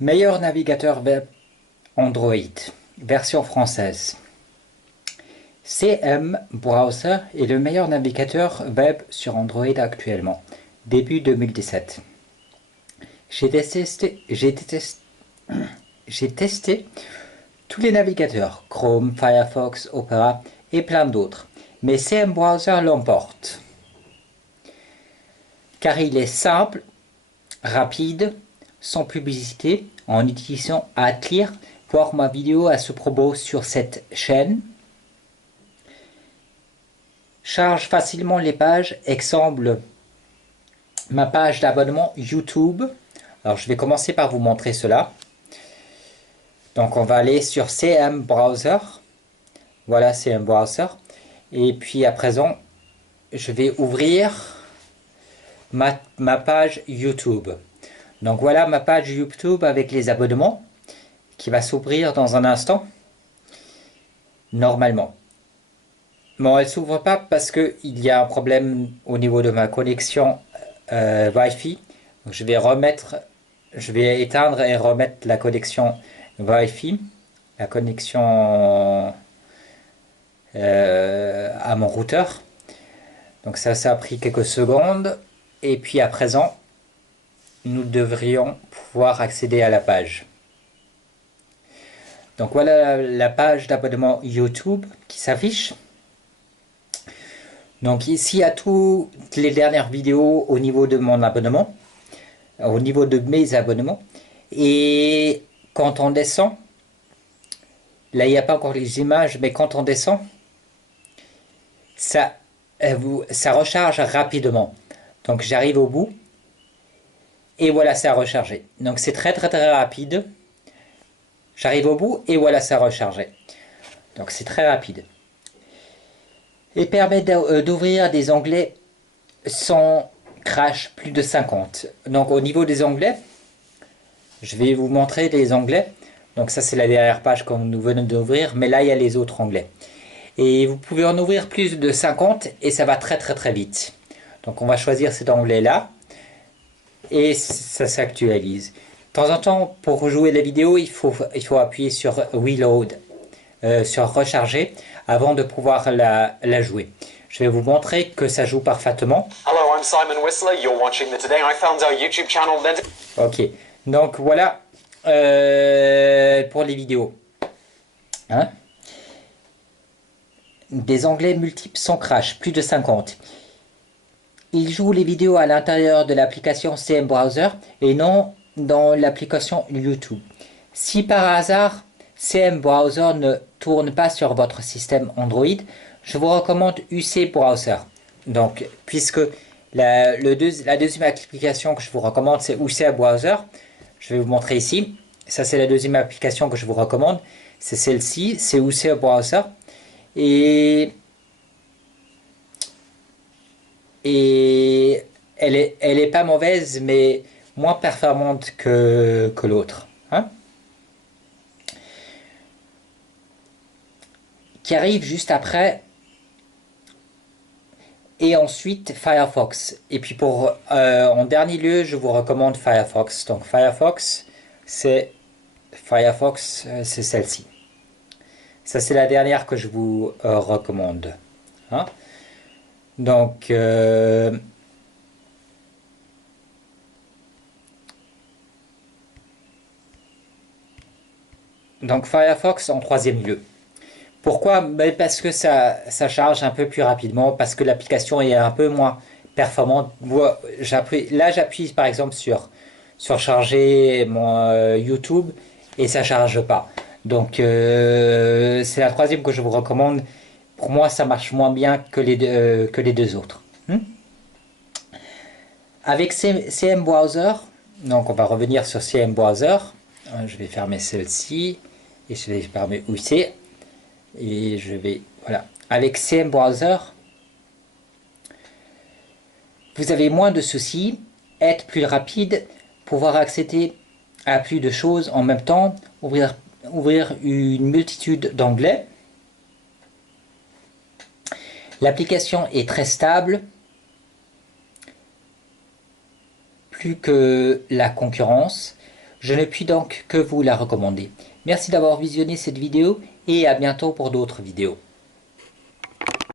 Meilleur navigateur web Android, version française. CM Browser est le meilleur navigateur web sur Android actuellement, début 2017. J'ai testé tous les navigateurs, Chrome, Firefox, Opera et plein d'autres, mais CM Browser l'emporte. Car il est simple, rapide, sans publicité, en utilisant AdClear. Voir ma vidéo à ce propos sur cette chaîne. Charge facilement les pages, exemple ma page d'abonnement YouTube. Alors je vais commencer par vous montrer cela. Donc on va aller sur CM Browser. Voilà CM Browser. Et puis à présent, je vais ouvrir ma page YouTube. Donc voilà ma page YouTube avec les abonnements qui va s'ouvrir dans un instant. Normalement. Bon, elle s'ouvre pas parce qu'il y a un problème au niveau de ma connexion Wi-Fi. Donc je vais éteindre et remettre la connexion Wi-Fi, la connexion à mon routeur. Donc ça a pris quelques secondes. Et puis à présent, nous devrions pouvoir accéder à la page. Donc voilà la page d'abonnement YouTube qui s'affiche. Donc ici, il y a toutes les dernières vidéos au niveau de mon abonnement, au niveau de mes abonnements. Et quand on descend, là il n'y a pas encore les images, mais quand on descend, ça recharge rapidement. Donc j'arrive au bout, et voilà, ça a rechargé. Donc c'est très rapide. J'arrive au bout, et voilà, ça a rechargé. Donc c'est très rapide. Et permet d'ouvrir des onglets sans crash plus de 50. Donc au niveau des onglets, je vais vous montrer les onglets. Donc ça c'est la dernière page que nous venons d'ouvrir, mais là il y a les autres onglets. Et vous pouvez en ouvrir plus de 50 et ça va très vite. Donc on va choisir cet onglet là et ça s'actualise. De temps en temps, pour rejouer la vidéo, il faut appuyer sur Reload, sur recharger, avant de pouvoir la jouer. Je vais vous montrer que ça joue parfaitement. Hello, I'm Simon Whistler. You're watching the Today I Found Our YouTube channel. Ok, donc voilà pour les vidéos. Hein? Des onglets multiples sans crash, plus de 50. Il joue les vidéos à l'intérieur de l'application CM Browser et non dans l'application YouTube. Si par hasard CM Browser ne tourne pas sur votre système Android, je vous recommande UC Browser. Donc, puisque la deuxième application que je vous recommande, c'est UC Browser. Je vais vous montrer ici. Ça, c'est la deuxième application que je vous recommande. C'est celle-ci, c'est UC Browser. Et elle est pas mauvaise, mais moins performante que l'autre. Hein? Qui arrive juste après. Et ensuite Firefox. Et puis en dernier lieu, je vous recommande Firefox. Donc Firefox, c'est celle-ci. Ça, c'est la dernière que je vous recommande. Hein? Donc Firefox en troisième lieu. Pourquoi? Parce que ça charge un peu plus rapidement, parce que l'application est un peu moins performante. Là, j'appuie par exemple sur charger mon YouTube et ça charge pas. Donc c'est la troisième que je vous recommande. Pour moi, ça marche moins bien que les deux autres. Avec CM Browser, donc on va revenir sur CM Browser. Je vais fermer celle-ci et je vais fermer UC. Et je vais, voilà. Avec CM Browser, vous avez moins de soucis, être plus rapide, pouvoir accéder à plus de choses en même temps, ouvrir une multitude d'onglets. L'application est très stable, plus que la concurrence. Je ne puis donc que vous la recommander. Merci d'avoir visionné cette vidéo et à bientôt pour d'autres vidéos.